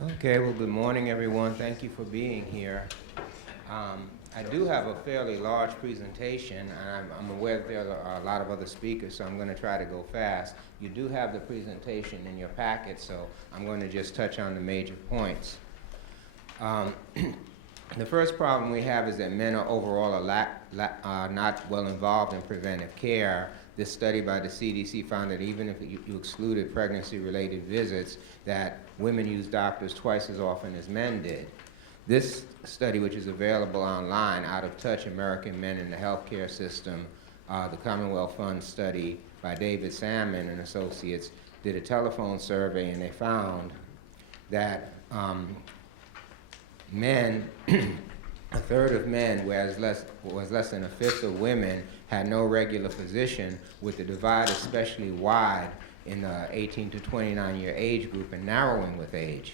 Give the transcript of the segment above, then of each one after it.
Okay, well, good morning, everyone. Thank you for being here. I do have a fairly large presentation, and I'm aware that there are a lot of other speakers, so I'm going to try to go fast. You do have the presentation in your packet, so I'm going to just touch on the major points. The first problem we have is that men are overall not well involved in preventive care. This study by the CDC found that even if you excluded pregnancy-related visits, that women use doctors twice as often as men did. This study, which is available online, Out of Touch American Men in the Healthcare System, the Commonwealth Fund study by David Salmon and Associates, did a telephone survey, and they found that men, a third of men, whereas less than a fifth of women, had no regular physician, with the divide especially wide in the 18 to 29 year age group and narrowing with age.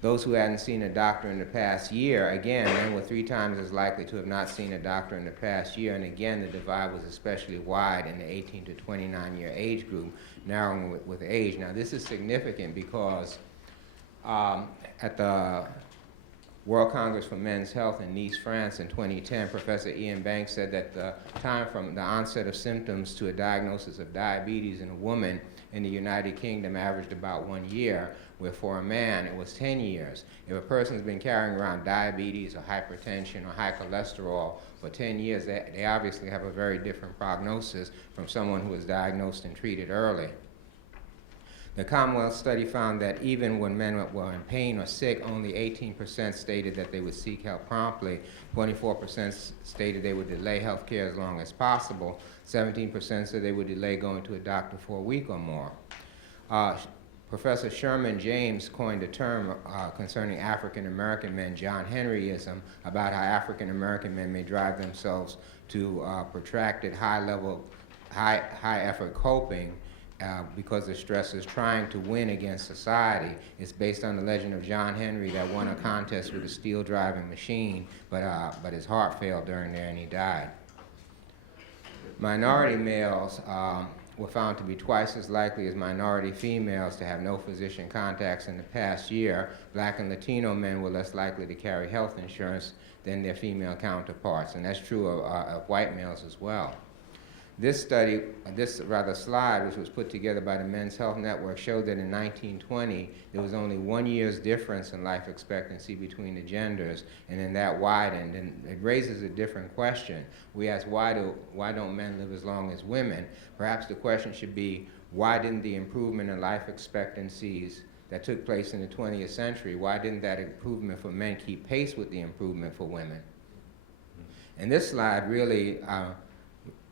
Those who hadn't seen a doctor in the past year, again, men were 3 times as likely to have not seen a doctor in the past year, and again, the divide was especially wide in the 18 to 29 year age group, narrowing with age. Now, this is significant because at the World Congress for Men's Health in Nice, France in 2010, Professor Ian Banks said that the time from the onset of symptoms to a diagnosis of diabetes in a woman in the United Kingdom averaged about 1 year, where for a man it was 10 years. If a person's been carrying around diabetes or hypertension or high cholesterol for 10 years, they obviously have a very different prognosis from someone who was diagnosed and treated early. The Commonwealth study found that even when men were in pain or sick, only 18% stated that they would seek help promptly, 24% stated they would delay health care as long as possible, 17% said they would delay going to a doctor for a week or more. Professor Sherman James coined a term concerning African American men, John Henryism, about how African American men may drive themselves to protracted high effort coping because the stress is trying to win against society. It's based on the legend of John Henry that won a contest with a steel driving machine, but his heart failed during there and he died. Minority males were found to be twice as likely as minority females to have no physician contacts in the past year. Black and Latino men were less likely to carry health insurance than their female counterparts, and that's true of white males as well. This study, slide, which was put together by the Men's Health Network, showed that in 1920, there was only 1 year's difference in life expectancy between the genders, and then that widened, and it raises a different question. We ask, why don't men live as long as women? Perhaps the question should be, why didn't the improvement in life expectancies that took place in the 20th century, why didn't that improvement for men keep pace with the improvement for women? And this slide really,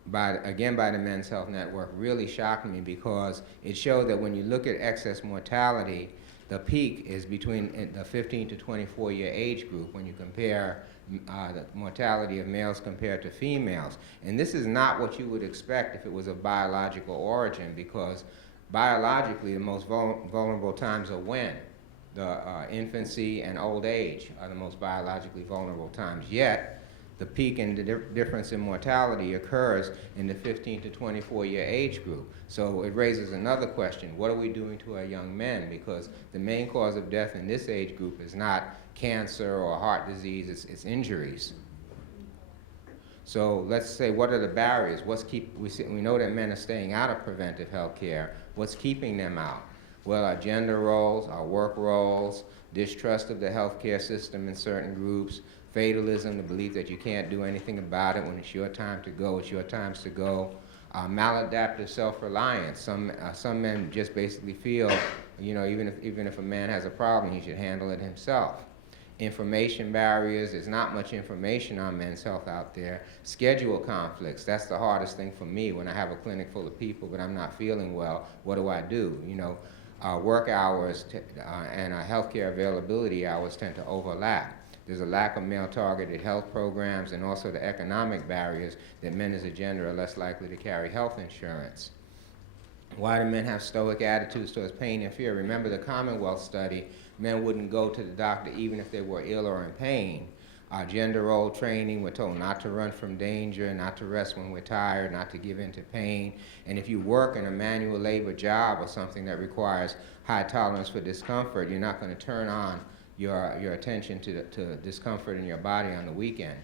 by the Men's Health Network, really shocked me because it showed that when you look at excess mortality, the peak is between the 15 to 24 year age group when you compare the mortality of males compared to females. And this is not what you would expect if it was of biological origin, because biologically the most vulnerable times are when? The infancy and old age are the most biologically vulnerable times. Yet, the peak in the difference in mortality occurs in the 15 to 24 year age group. So it raises another question. What are we doing to our young men? Because the main cause of death in this age group is not cancer or heart disease, it's injuries. So let's say, what are the barriers? We know that men are staying out of preventive health care. What's keeping them out? Well, our gender roles, our work roles, distrust of the healthcare system in certain groups, fatalism, the belief that you can't do anything about it. When it's your time to go, it's your time to go. Maladaptive self-reliance. Some men just basically feel, even if a man has a problem, he should handle it himself. Information barriers. There's not much information on men's health out there. Schedule conflicts. That's the hardest thing for me when I have a clinic full of people, but I'm not feeling well. What do? Work hours and healthcare availability hours tend to overlap. There's a lack of male-targeted health programs, and also the economic barriers that men as a gender are less likely to carry health insurance. Why do men have stoic attitudes towards pain and fear? Remember the Commonwealth study, men wouldn't go to the doctor even if they were ill or in pain. Gender role training, we're told not to run from danger, not to rest when we're tired, not to give in to pain. And if you work in a manual labor job or something that requires high tolerance for discomfort, you're not going to turn on your attention to discomfort in your body on the weekend.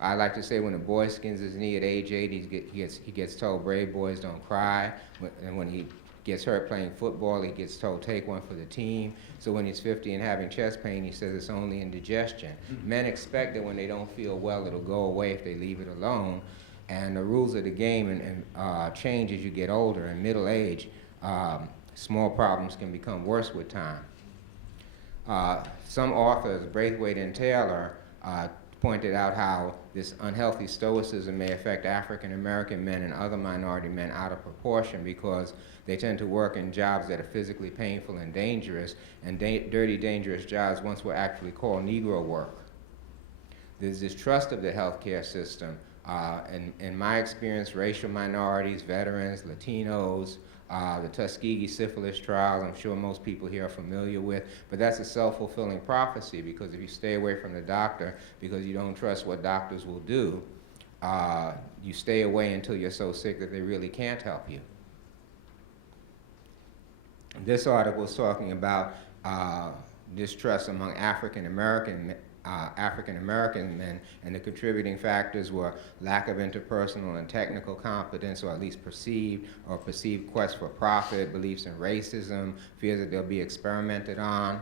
I like to say when a boy skins his knee at age 8, he gets told, brave boys don't cry. And when he gets hurt playing football, he gets told, take one for the team. So when he's 50 and having chest pain, he says it's only indigestion. Men expect that when they don't feel well, it'll go away if they leave it alone. And the rules of the game change as you get older. In middle age, small problems can become worse with time. Some authors, Braithwaite and Taylor, pointed out how this unhealthy stoicism may affect African American men and other minority men out of proportion because they tend to work in jobs that are physically painful and dangerous, and dirty, dangerous jobs once were actually called Negro work. There's distrust of the healthcare system. In my experience, racial minorities, veterans, Latinos, the Tuskegee syphilis trials, I'm sure most people here are familiar with, but that's a self-fulfilling prophecy because if you stay away from the doctor because you don't trust what doctors will do, you stay away until you're so sick that they really can't help you. This article is talking about distrust among African American men, and the contributing factors were lack of interpersonal and technical competence, or at least perceived quest for profit, beliefs in racism, fears that they'll be experimented on.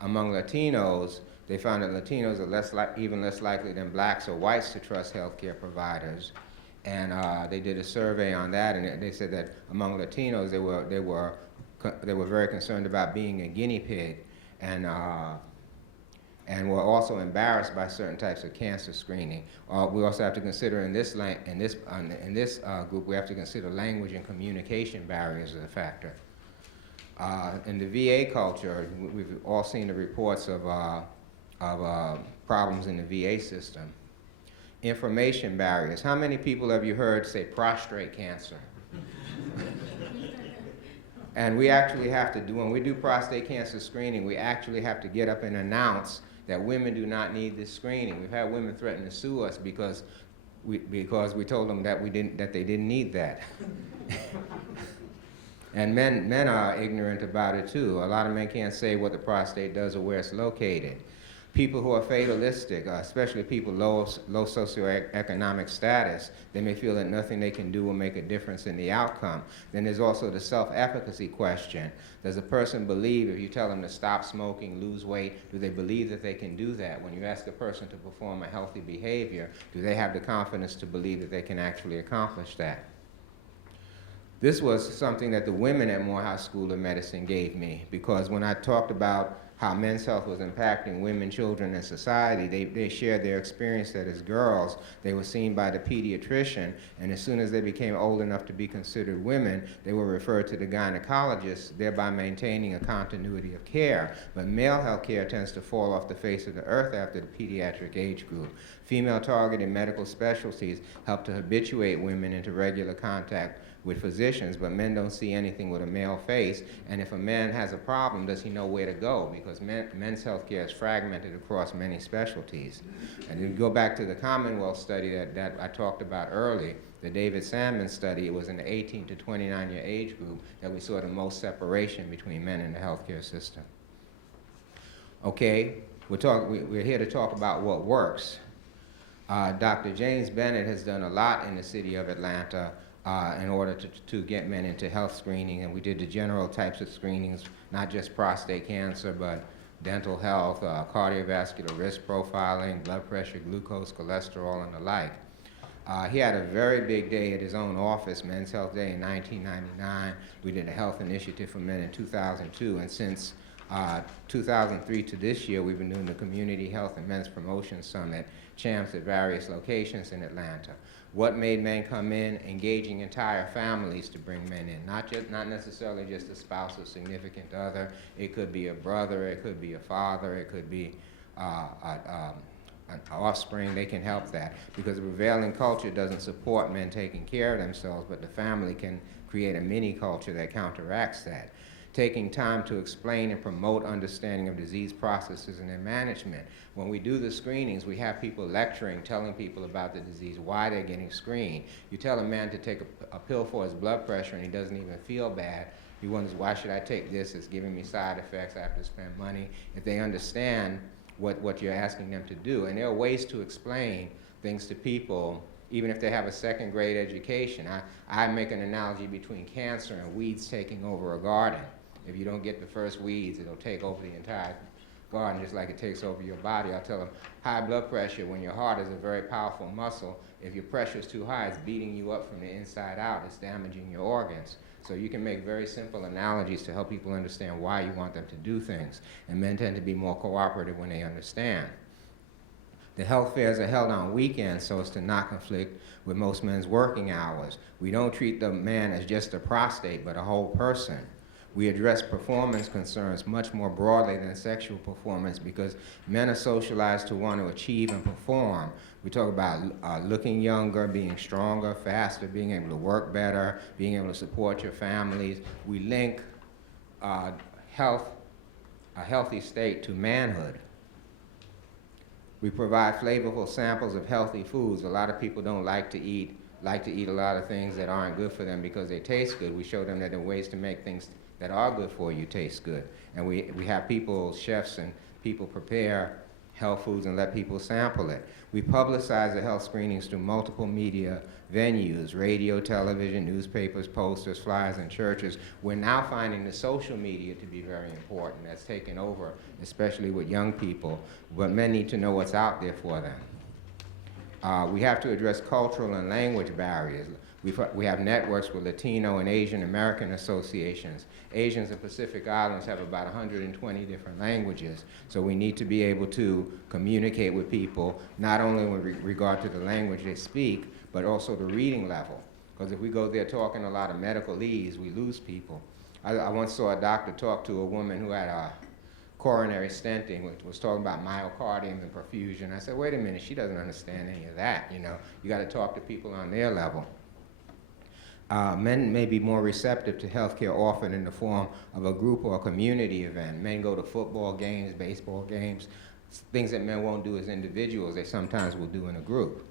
Among Latinos, they found that Latinos are even less likely than blacks or whites to trust healthcare providers. And they did a survey on that, and they said that among Latinos, they were very concerned about being a guinea pig, and were also embarrassed by certain types of cancer screening. We also have to consider in this group, we have to consider language and communication barriers as a factor. In the VA culture, we've all seen the reports of problems in the VA system. Information barriers. How many people have you heard say prostate cancer? And we actually have to do, when we do prostate cancer screening, we actually have to get up and announce that women do not need this screening. We've had women threaten to sue us because we told them that they didn't need that. And men are ignorant about it too. A lot of men can't say what the prostate does or where it's located. People who are fatalistic, especially people low socioeconomic status, they may feel that nothing they can do will make a difference in the outcome. Then there's also the self-efficacy question. Does a person believe if you tell them to stop smoking, lose weight, do they believe that they can do that? When you ask a person to perform a healthy behavior, do they have the confidence to believe that they can actually accomplish that? This was something that the women at Morehouse School of Medicine gave me, because when I talked about how men's health was impacting women, children, and society, they shared their experience that as girls, they were seen by the pediatrician, and as soon as they became old enough to be considered women, they were referred to the gynecologist, thereby maintaining a continuity of care. But male health care tends to fall off the face of the earth after the pediatric age group. Female-targeted medical specialties help to habituate women into regular contact with physicians, but men don't see anything with a male face. And if a man has a problem, does he know where to go? Because men's health care is fragmented across many specialties. And you go back to the Commonwealth study that I talked about early, the David Salmon study. It was in the 18 to 29-year age group that we saw the most separation between men in the healthcare system. Okay, we're here to talk about what works. Dr. James Bennett has done a lot in the city of Atlanta in order to get men into health screening, and we did the general types of screenings, not just prostate cancer, but dental health, cardiovascular risk profiling, blood pressure, glucose, cholesterol, and the like. He had a very big day at his own office, Men's Health Day in 1999. We did a health initiative for men in 2002, and since 2003 to this year, we've been doing the Community Health and Men's Promotion Summit, champs at various locations in Atlanta. What made men come in? Engaging entire families to bring men in, not necessarily just a spouse or significant other. It could be a brother, it could be a father, it could be an offspring. They can help that, because the prevailing culture doesn't support men taking care of themselves, but the family can create a mini culture that counteracts that. taking time to explain and promote understanding of disease processes and their management. When we do the screenings, we have people lecturing, telling people about the disease, why they're getting screened. You tell a man to take a pill for his blood pressure and he doesn't even feel bad. He wonders, why should I take this? It's giving me side effects. I have to spend money. If they understand what you're asking them to do. And there are ways to explain things to people, even if they have a second grade education. I make an analogy between cancer and weeds taking over a garden. If you don't get the first weeds, it'll take over the entire garden just like it takes over your body. I'll tell them high blood pressure, when your heart is a very powerful muscle, if your pressure is too high, it's beating you up from the inside out. It's damaging your organs. So you can make very simple analogies to help people understand why you want them to do things. And men tend to be more cooperative when they understand. The health fairs are held on weekends so as to not conflict with most men's working hours. We don't treat the man as just a prostate, but a whole person. We address performance concerns much more broadly than sexual performance because men are socialized to want to achieve and perform. We talk about looking younger, being stronger, faster, being able to work better, being able to support your families. We link a healthy state to manhood. We provide flavorful samples of healthy foods. A lot of people don't like to eat a lot of things that aren't good for them because they taste good. We show them that there are ways to make things that are good for you taste good. And we have people, chefs and people prepare health foods and let people sample it. We publicize the health screenings through multiple media venues, radio, television, newspapers, posters, flyers, and churches. We're now finding the social media to be very important. That's taken over, especially with young people, but men need to know what's out there for them. We have to address cultural and language barriers. We have networks with Latino and Asian American associations. Asians and Pacific Islands have about 120 different languages, so we need to be able to communicate with people, not only with regard to the language they speak, but also the reading level. Because if we go there talking a lot of medicalese, we lose people. I once saw a doctor talk to a woman who had a coronary stenting, which was talking about myocardium and perfusion. I said, wait a minute, she doesn't understand any of that, you know. You got to talk to people on their level. Men may be more receptive to healthcare often in the form of a group or a community event. Men go to football games, baseball games, things that men won't do as individuals, they sometimes will do in a group.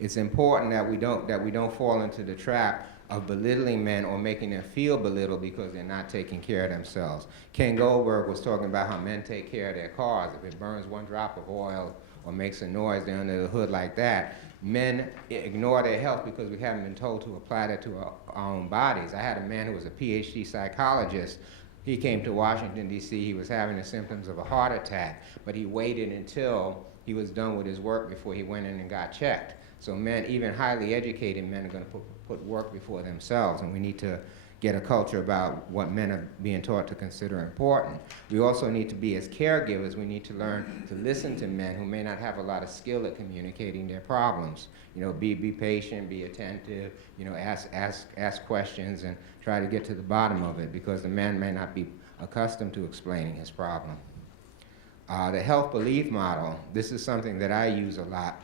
It's important that we don't fall into the trap of belittling men or making them feel belittled because they're not taking care of themselves. Ken Goldberg was talking about how men take care of their cars. If it burns one drop of oil or makes a noise down under the hood like that, men ignore their health because we haven't been told to apply that to our own bodies. I had a man who was a PhD psychologist. He came to Washington, D.C. He was having the symptoms of a heart attack, but he waited until he was done with his work before he went in and got checked. So men, even highly educated men, are going to put work before themselves, and we need to get a culture about what men are being taught to consider important. We also need to be, as caregivers, we need to learn to listen to men who may not have a lot of skill at communicating their problems. You know, be patient, be attentive, you know, ask questions and try to get to the bottom of it because the man may not be accustomed to explaining his problem. The health belief model, this is something that I use a lot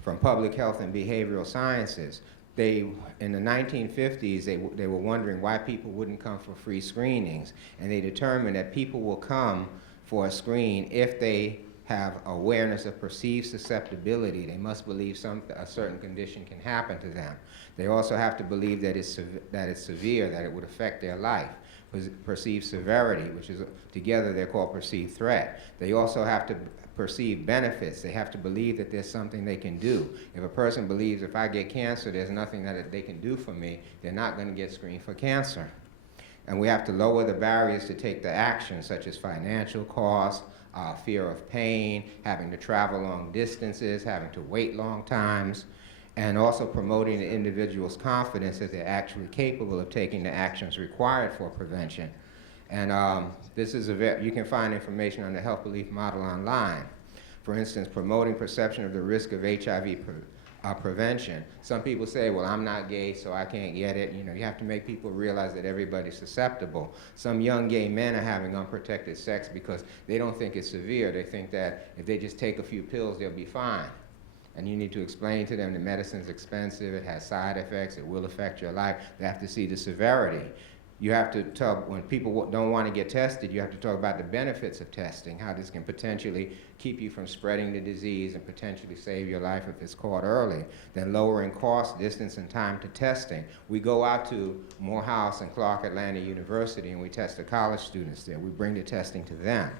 from public health and behavioral sciences. In the 1950s, they were wondering why people wouldn't come for free screenings, and they determined that people will come for a screen if they have awareness of perceived susceptibility. They must believe a certain condition can happen to them. They also have to believe that it's severe, that it would affect their life. Perceived severity, which is, together they're called perceived threat. They also have to perceive benefits. They have to believe that there's something they can do. If a person believes if I get cancer, there's nothing that they can do for me, they're not going to get screened for cancer. And we have to lower the barriers to take the action, such as financial costs, fear of pain, having to travel long distances, having to wait long times, and also promoting the individual's confidence that they're actually capable of taking the actions required for prevention. And this is you can find information on the health belief model online. For instance, promoting perception of the risk of HIV prevention. Some people say, well, I'm not gay, so I can't get it. You know, you have to make people realize that everybody's susceptible. Some young gay men are having unprotected sex because they don't think it's severe. They think that if they just take a few pills, they'll be fine. And you need to explain to them that medicine's expensive, it has side effects, it will affect your life. They have to see the severity. You have to talk, when people don't want to get tested, you have to talk about the benefits of testing, how this can potentially keep you from spreading the disease and potentially save your life if it's caught early. Then lowering cost, distance, and time to testing. We go out to Morehouse and Clark Atlanta University and we test the college students there. We bring the testing to them.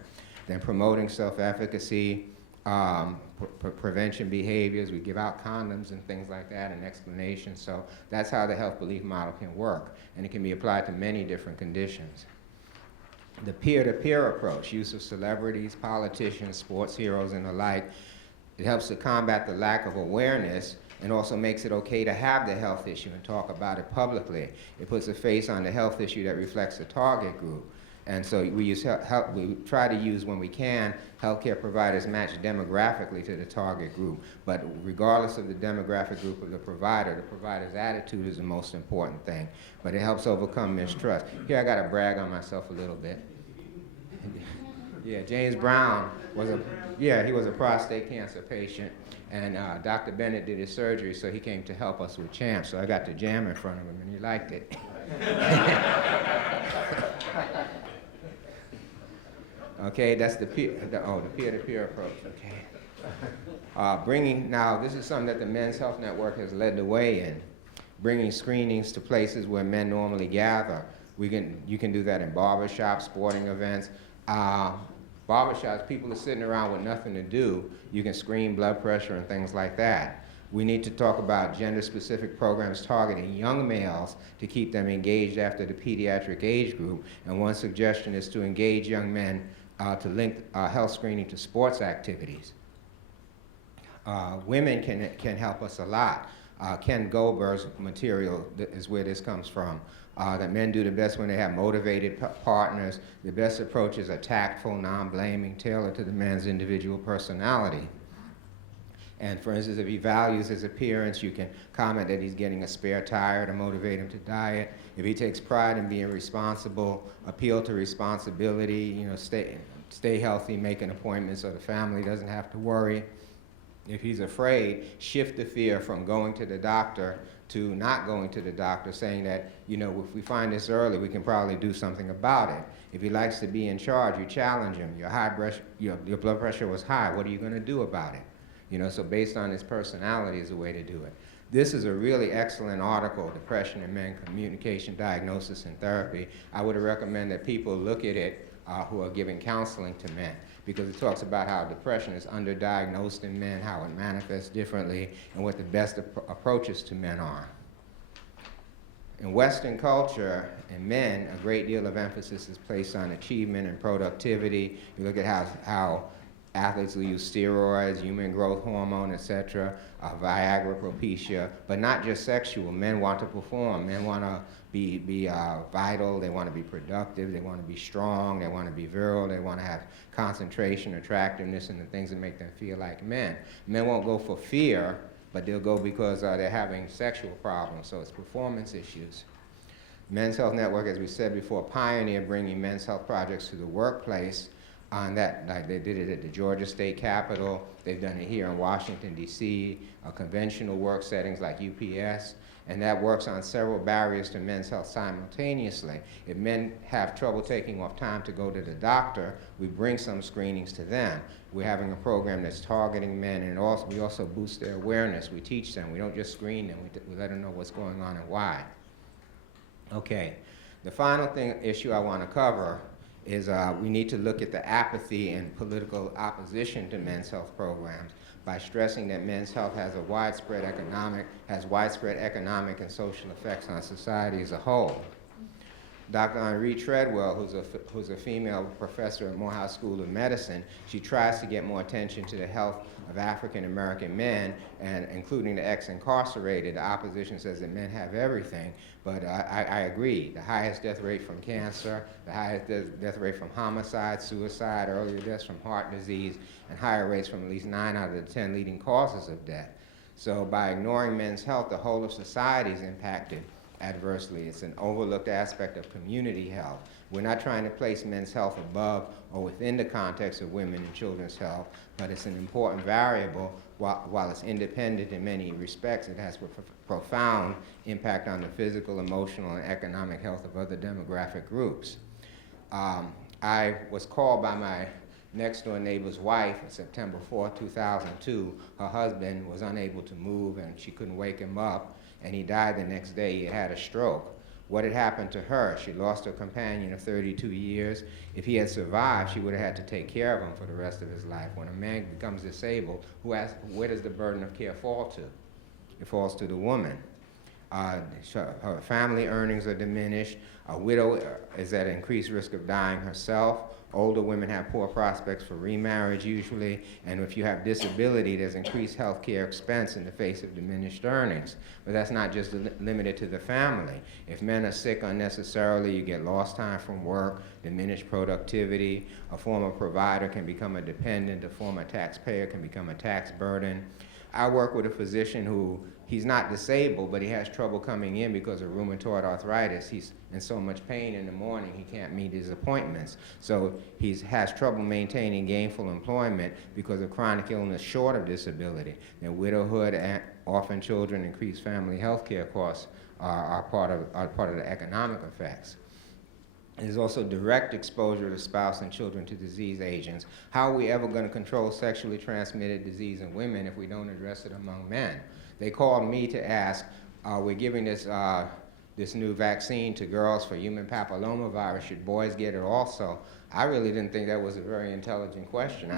Then promoting self-efficacy, prevention behaviors. We give out condoms and things like that and explanations. So that's how the health belief model can work. And it can be applied to many different conditions. The peer-to-peer approach, use of celebrities, politicians, sports heroes, and the like, it helps to combat the lack of awareness and also makes it okay to have the health issue and talk about it publicly. It puts a face on the health issue that reflects the target group. And so we use we try to use, when we can, healthcare providers matched demographically to the target group. But regardless of the demographic group of the provider's attitude is the most important thing. But it helps overcome mistrust. Here I got to brag on myself a little bit. Yeah, James Brown was he was a prostate cancer patient. And Dr. Bennett did his surgery, so he came to help us with CHAMP. So I got to jam in front of him, and he liked it. Okay, that's the peer-to-peer approach, okay. Now, this is something that the Men's Health Network has led the way in, bringing screenings to places where men normally gather. You can do that in barbershops, sporting events. Barbershops, people are sitting around with nothing to do. You can screen blood pressure and things like that. We need to talk about gender-specific programs targeting young males to keep them engaged after the pediatric age group. And one suggestion is to engage young men to link health screening to sports activities. Women can help us a lot. Ken Goldberg's material is where this comes from. That men do the best when they have motivated partners. The best approaches are tactful, non-blaming, tailored to the man's individual personality. And for instance, if he values his appearance, you can comment that he's getting a spare tire to motivate him to diet. If he takes pride in being responsible, appeal to responsibility, stay healthy, make an appointment so the family doesn't have to worry. If he's afraid, shift the fear from going to the doctor to not going to the doctor, saying that, if we find this early, we can probably do something about it. If he likes to be in charge, you challenge him. Your blood pressure was high. What are you going to do about it? So based on his personality is a way to do it. This is a really excellent article, Depression in Men, Communication, Diagnosis, and Therapy. I would recommend that people look at it who are giving counseling to men, because it talks about how depression is underdiagnosed in men, how it manifests differently, and what the best approaches to men are. In Western culture, in men, a great deal of emphasis is placed on achievement and productivity. You look at how athletes will use steroids, human growth hormone, etc., Viagra, Propecia, but not just sexual. Men want to perform. Men want to be vital. They want to be productive. They want to be strong. They want to be virile. They want to have concentration, attractiveness, and the things that make them feel like men. Men won't go for fear, but they'll go because they're having sexual problems, so it's performance issues. Men's Health Network, as we said before, pioneered bringing men's health projects to the workplace. On that, like they did it at the Georgia State Capitol. They've done it here in Washington, D.C., conventional work settings like UPS, and that works on several barriers to men's health simultaneously. If men have trouble taking off time to go to the doctor, we bring some screenings to them. We're having a program that's targeting men, and we also boost their awareness. We teach them. We don't just screen them. We let them know what's going on and why. Okay, the final issue I want to cover is we need to look at the apathy and political opposition to men's health programs by stressing that men's health has widespread economic and social effects on society as a whole. Dr. Henri Treadwell, who's a female professor at Morehouse School of Medicine, she tries to get more attention to the health of African American men, and including the ex-incarcerated. The opposition says that men have everything, but I agree. The highest death rate from cancer, the highest death rate from homicide, suicide, earlier deaths from heart disease, and higher rates from at least 9 out of the 10 leading causes of death. So by ignoring men's health, the whole of society is impacted adversely. It's an overlooked aspect of community health. We're not trying to place men's health above or within the context of women and children's health, but it's an important variable while it's independent in many respects, it has profound impact on the physical, emotional, and economic health of other demographic groups. I was called by my next door neighbor's wife on September 4, 2002. Her husband was unable to move and she couldn't wake him up, and he died the next day. He had a stroke. What had happened to her? She lost her companion of 32 years. If he had survived, she would have had to take care of him for the rest of his life. When a man becomes disabled, where does the burden of care fall to? It falls to the woman. Her family earnings are diminished. A widow is at increased risk of dying herself. Older women have poor prospects for remarriage usually, and if you have disability, there's increased health care expense in the face of diminished earnings. But that's not just limited to the family. If men are sick unnecessarily, you get lost time from work, diminished productivity. A former provider can become a dependent. A former taxpayer can become a tax burden. I work with a physician who, he's not disabled, but he has trouble coming in because of rheumatoid arthritis. He's in so much pain in the morning, he can't meet his appointments. So he has trouble maintaining gainful employment because of chronic illness short of disability. Then widowhood and orphan children, increased family health care costs are part of the economic effects. There's also direct exposure to spouse and children to disease agents. How are we ever going to control sexually transmitted disease in women if we don't address it among men? They called me to ask, we're giving this new vaccine to girls for human papillomavirus. Should boys get it also? I really didn't think that was a very intelligent question.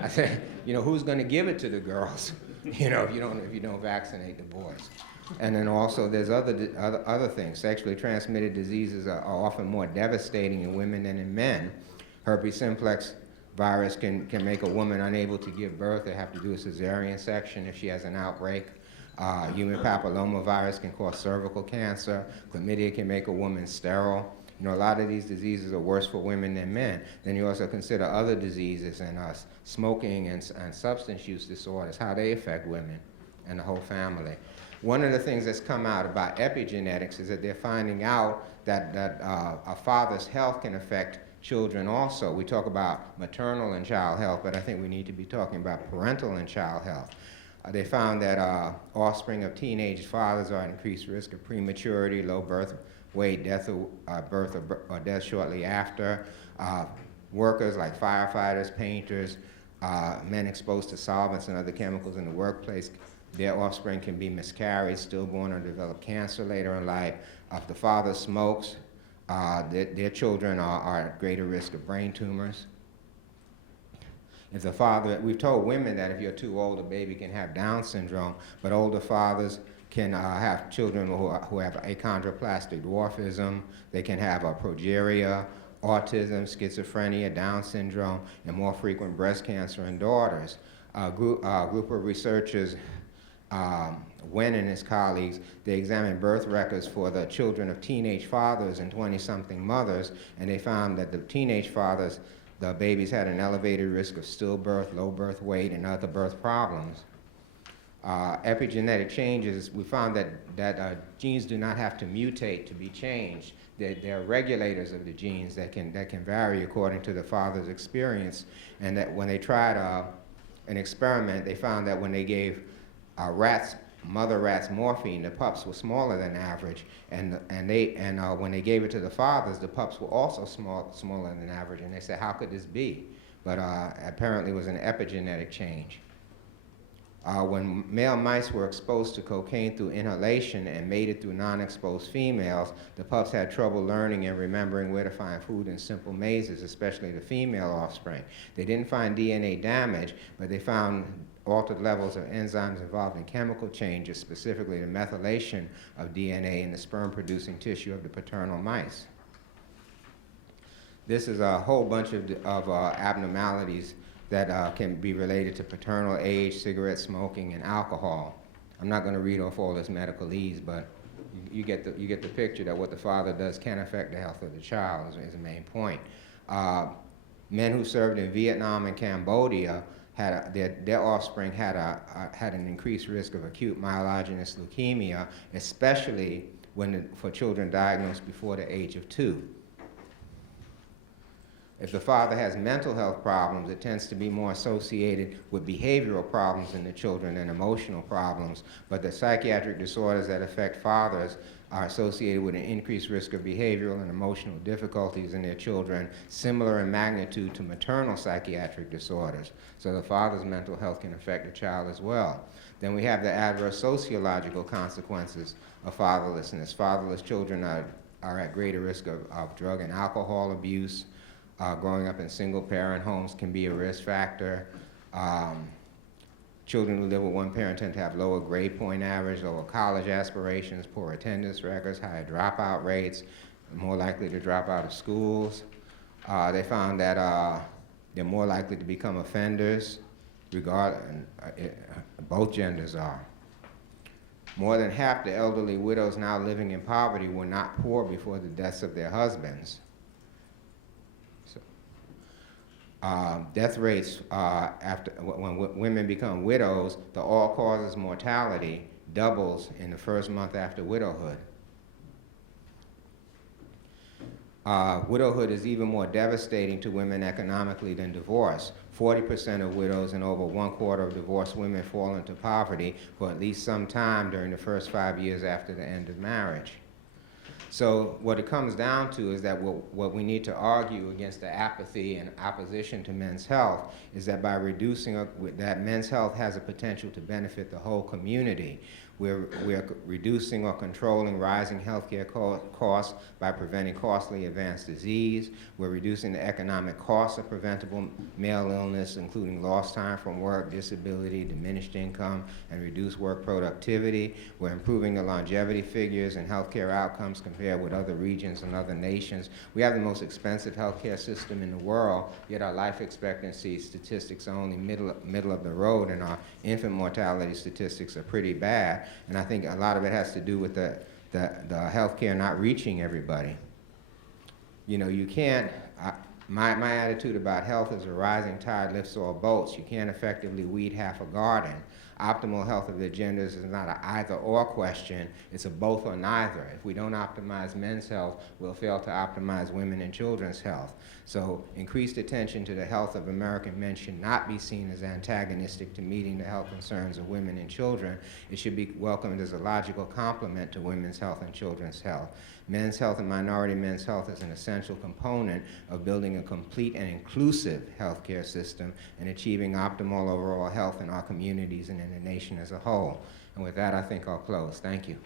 I said, who's going to give it to the girls? If you don't vaccinate the boys. And then also there's other things. Sexually transmitted diseases are often more devastating in women than in men. Herpes simplex virus can make a woman unable to give birth. They have to do a cesarean section if she has an outbreak. Human papillomavirus can cause cervical cancer. Chlamydia can make a woman sterile. A lot of these diseases are worse for women than men. Then you also consider other diseases and smoking and substance use disorders, how they affect women and the whole family. One of the things that's come out about epigenetics is that they're finding out that a father's health can affect children also. We talk about maternal and child health, but I think we need to be talking about parental and child health. They found that offspring of teenage fathers are at increased risk of prematurity, low birth weight, death or death shortly after. Workers like firefighters, painters, men exposed to solvents and other chemicals in the workplace, their offspring can be miscarried, stillborn, or develop cancer later in life. If the father smokes, their children are at greater risk of brain tumors. If the father, we've told women that if you're too old, a baby can have Down syndrome, but older fathers can have children who have achondroplastic dwarfism. They can have progeria, autism, schizophrenia, Down syndrome, and more frequent breast cancer in daughters. A group of researchers, Wen and his colleagues, they examined birth records for the children of teenage fathers and 20-something mothers, and they found that the teenage fathers, the babies had an elevated risk of stillbirth, low birth weight, and other birth problems. Epigenetic changes, we found that genes do not have to mutate to be changed. They're regulators of the genes that can vary according to the father's experience, and that when they tried an experiment, they found that when they gave mother rats morphine, the pups were smaller than average, and when they gave it to the fathers, the pups were also smaller than average, and they said, how could this be? But apparently it was an epigenetic change. When male mice were exposed to cocaine through inhalation and mated through non-exposed females, the pups had trouble learning and remembering where to find food in simple mazes, especially the female offspring. They didn't find DNA damage, but they found altered levels of enzymes involved in chemical changes, specifically the methylation of DNA in the sperm-producing tissue of the paternal mice. This is a whole bunch of abnormalities that can be related to paternal age, cigarette smoking, and alcohol. I'm not going to read off all this medicalese, but you get the picture that what the father does can affect the health of the child is the main point. Men who served in Vietnam and Cambodia their offspring had an increased risk of acute myelogenous leukemia, especially for children diagnosed before the age of 2. If the father has mental health problems, it tends to be more associated with behavioral problems in the children than emotional problems, but the psychiatric disorders that affect fathers are associated with an increased risk of behavioral and emotional difficulties in their children, similar in magnitude to maternal psychiatric disorders. So the father's mental health can affect the child as well. Then we have the adverse sociological consequences of fatherlessness. Fatherless children are at greater risk of drug and alcohol abuse. Growing up in single-parent homes can be a risk factor. Children who live with one parent tend to have lower grade point average, lower college aspirations, poor attendance records, higher dropout rates, more likely to drop out of schools. They found that they're more likely to become offenders, both genders are. More than half the elderly widows now living in poverty were not poor before the deaths of their husbands. Death rates when women become widows, the all-causes mortality doubles in the first month after widowhood. Widowhood is even more devastating to women economically than divorce. 40% of widows and over 1/4 of divorced women fall into poverty for at least some time during the first 5 years after the end of marriage. So what it comes down to is that what we need to argue against the apathy and opposition to men's health is that by reducing that men's health has a potential to benefit the whole community. We're reducing or controlling rising healthcare costs by preventing costly advanced disease. We're reducing the economic costs of preventable male illness, including lost time from work, disability, diminished income, and reduced work productivity. We're improving the longevity figures and healthcare outcomes compared with other regions and other nations. We have the most expensive healthcare system in the world, yet our life expectancy statistics are only middle of the road, and our infant mortality statistics are pretty bad. And I think a lot of it has to do with the healthcare not reaching everybody. You know, you can't, my attitude about health is a rising tide lifts all boats. You can't effectively weed half a garden. Optimal health of the genders is not an either-or question, it's a both or neither. If we don't optimize men's health, we'll fail to optimize women and children's health. So increased attention to the health of American men should not be seen as antagonistic to meeting the health concerns of women and children. It should be welcomed as a logical complement to women's health and children's health. Men's health and minority men's health is an essential component of building a complete and inclusive healthcare system and achieving optimal overall health in our communities and in the nation as a whole. And with that, I think I'll close. Thank you.